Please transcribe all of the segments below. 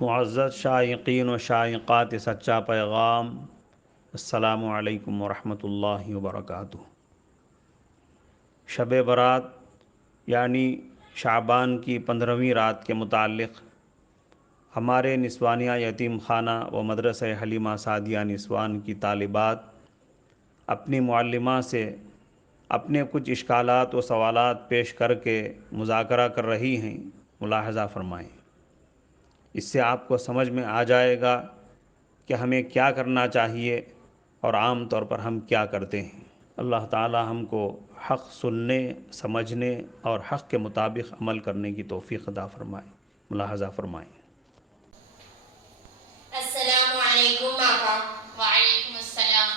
معزز شائقین و شائقات سچا پیغام، السلام علیکم ورحمۃ اللہ وبرکاتہ۔ شب برات یعنی شعبان کی 15ویں رات کے متعلق ہمارے نسوانیہ یتیم خانہ و مدرسہ حلیمہ سعدیہ نسوان کی طالبات اپنی معلمہ سے اپنے کچھ اشکالات و سوالات پیش کر کے مذاکرہ کر رہی ہیں، ملاحظہ فرمائیں۔ اس سے آپ کو سمجھ میں آ جائے گا کہ ہمیں کیا کرنا چاہیے اور عام طور پر ہم کیا کرتے ہیں۔ اللہ تعالی ہم کو حق سننے، سمجھنے اور حق کے مطابق عمل کرنے کی توفیق عطا فرمائے۔ ملاحظہ فرمائیں۔ السلام علیکم آقا۔ وعلیکم السلام۔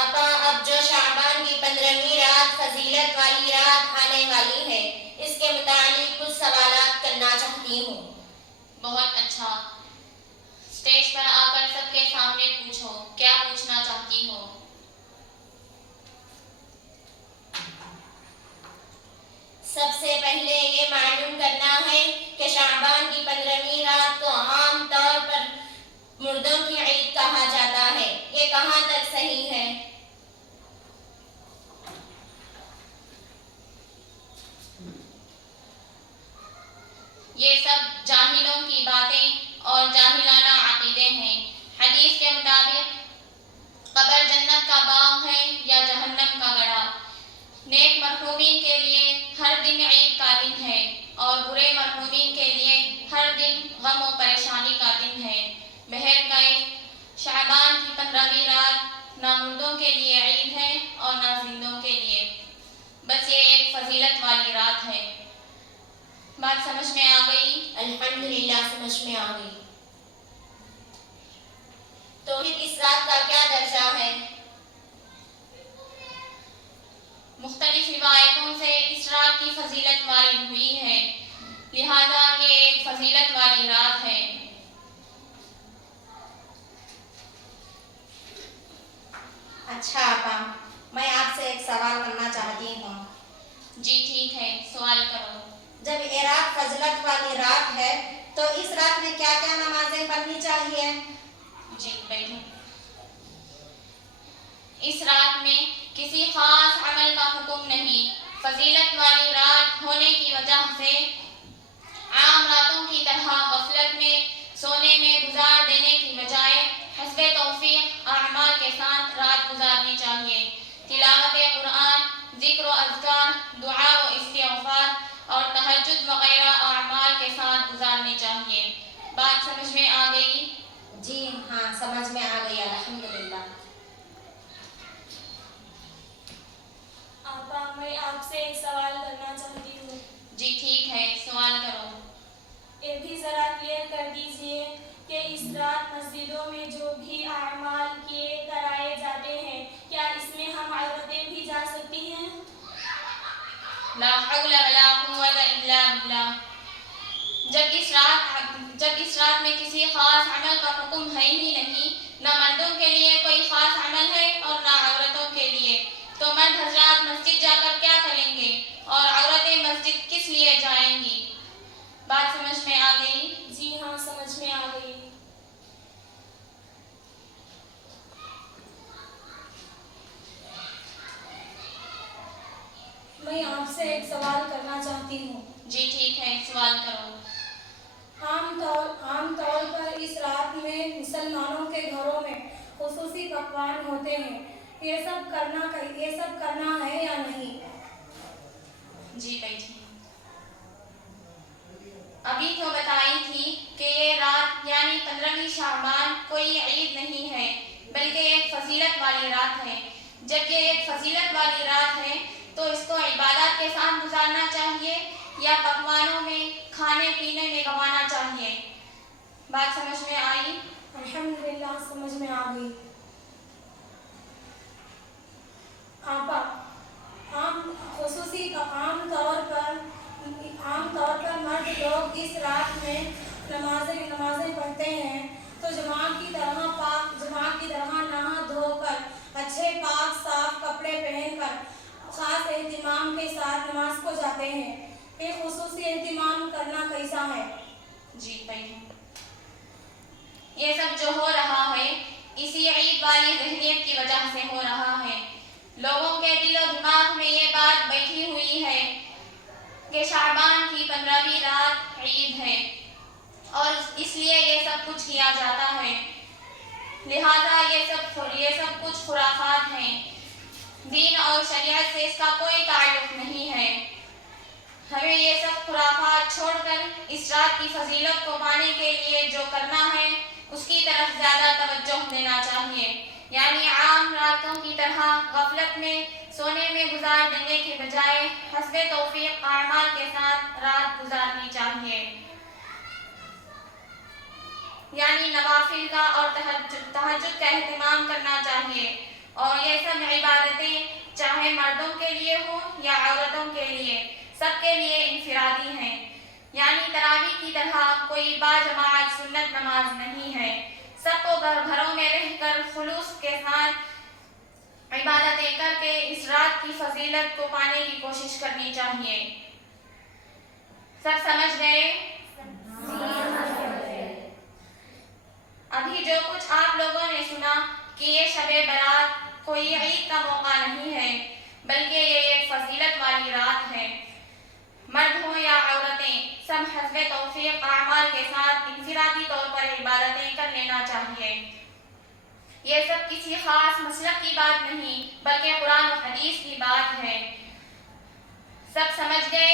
آقا، اب جو شعبان کی 15ویں رات فضیلت والی رات آنے والی ہے، اس کے متعلق کچھ سوالات کرنا چاہتی ہوں۔ بہت اچھا، اسٹیج پر آ کر سب کے سامنے پوچھو، کیا پوچھنا چاہتی ہو؟ سب سے پہلے یہ معلوم کرنا ہے کہ شعبان کی 15ویں رات کو عام طور پر مردوں کی عید کہا جاتا ہے، یہ کہاں تک صحیح ہے؟ یہ سب جاہلوں کی باتیں اور جاہلانہ عقیدے ہیں۔ حدیث کے مطابق قبر جنت کا باغ ہے یا جہنم کا گڑھا۔ نیک مرحومین کے لیے ہر دن عید کا دن ہے اور برے مرحومین کے لیے ہر دن غم و پریشانی کا دن ہے۔ بہرکیف شعبان کی 15ویں رات نہ مردوں کے لیے عید ہے اور نہ زندوں کے لیے، بس یہ ایک فضیلت والی رات ہے۔ بات سمجھ میں آ گئی؟ الحمدللہ سمجھ میں آ گئی۔ تو پھر اس رات کا کیا درجہ ہے؟ مختلف روایتوں سے اس رات کی فضیلت وارد ہوئی ہے، لہذا یہ ایک فضیلت والی رات ہے۔ اچھا آقا، میں آپ سے ایک سوال کرنا چاہتی ہوں۔ جی ٹھیک ہے، سوال کرو۔ جب یہ رات فضیلت والی رات ہے تو اس رات میں کیا کیا نمازیں پڑھنی چاہیے؟ جی بیٹھو۔ اس رات میں کسی خاص عمل کا حکم نہیں۔ فضیلت والی رات ہونے کی وجہ سے عام راتوں کی طرح غفلت میں، سونے میں گزار دینے کی بجائے حسب توفیق اعمال کے ساتھ رات گزارنی چاہیے۔ تلاوت قرآن، ذکر و اذکار، دعا و استغفار اور تہجد وغیرہ اعمال کے ساتھ گزارنی چاہیے۔ بات سمجھ میں آ گئی؟ جی ہاں، سمجھ میں آ گئی، الحمدللہ۔ آپا، میں آپ سے ایک سوال کرنا چاہتی ہوں۔ جی ٹھیک ہے، سوال کرو۔ یہ بھی ذرا کلیئر کر دیجئے کہ اس رات مسجدوں میں جو بھی اعمال کرائے جاتے ہیں، کیا اس میں ہم عورتیں بھی جا سکتی ہیں؟ لا حول ولا قوة الا باللہ۔ جب اس رات میں کسی خاص عمل کا حکم ہے ہی نہیں، نہ مردوں کے لیے کوئی خاص عمل ہے اور نہ عورتوں کے لیے، تو مرد حضرات مسجد جا کر کیا کریں گے اور عورتیں مسجد کس لیے جائیں گی؟ بات سمجھ میں آ گئی؟ جی ہاں، سمجھ میں آ گئی۔ میں آپ سے ایک سوال کرنا چاہتی ہوں۔ جی ٹھیک ہے، سوال کرو۔ عام طور پر اس رات میں مسلمانوں کے گھروں میں خصوصی پکوان ہوتے ہیں، یہ سب کرنا ہے یا نہیں؟ جی بیٹھی۔ ابھی تو بتائی تھی کہ یہ رات یعنی 15ویں شعبان کوئی عید نہیں ہے بلکہ ایک فضیلت والی رات ہے۔ جب یہ ایک فضیلت والی رات ہے تو اس کو عبادات کے ساتھ گزارنا چاہیے یا پکوانوں میں، کھانے پینے میں گنوانا چاہیے؟ بات سمجھ میں آئی؟ الحمدللہ سمجھ میں آ گئی۔ آپا، عام طور پر مرد لوگ اس رات میں نمازیں پڑھتے ہیں تو جماعت کی طرح نہا دھو کر اچھے پاک صاف کپڑے پہن کر خاص اہتمام کے ساتھ نماز کو جاتے ہیں۔ یہ خصوصی اہتمام کرنا کیسا ہے؟ جی بیٹھو۔ یہ سب جو ہو رہا ہے اسی عید والی ذہنیت کی وجہ سے ہو رہا ہے۔ لوگوں کے دل و دماغ میں یہ بات بیٹھی ہوئی ہے کہ شعبان کی 15ویں رات عید ہے اور اس لیے یہ سب کچھ کیا جاتا ہے، لہذا یہ سب کچھ خرافات ہیں، دین اور شریعت سے اس کا کوئی تعلق نہیں ہے۔ ہمیں یہ سب خرافات چھوڑ کر اس رات کی فضیلت کو پانے کے لیے جو کرنا ہے اس کی طرف زیادہ توجہ دینا چاہیے، یعنی عام راتوں کی طرح غفلت میں سونے میں گزار دینے کے بجائے حسب توفیق اعمال کے ساتھ رات گزارنی چاہیے، یعنی نوافل کا اور تہجد کا اہتمام کرنا چاہیے، اور یہ سب عبادتیں چاہے مردوں کے لیے ہوں یا عورتوں کے لیے سب کے لیے انفرادی ہیں، یعنی تراویح کی طرح کوئی باجماعت سنت نماز نہیں ہے، سب کو گھروں میں رہ کر خلوص کے ساتھ عبادتیں کر کے اس رات کی فضیلت کو پانے کی کوشش کرنی چاہیے۔ سب سمجھ گئے؟ ابھی جو کچھ آپ لوگوں نے سنا کہ یہ شب برات کوئی عید کا موقع نہیں ہے بلکہ یہ ایک فضیلت والی رات ہے، مرد ہوں یا عورتیں سب حسب توفیق اعمال کے ساتھ انفرادی طور پر عبادتیں کر لینا چاہیے۔ یہ سب کسی خاص مسلک کی بات نہیں بلکہ قرآن و حدیث کی بات ہے۔ سب سمجھ گئے؟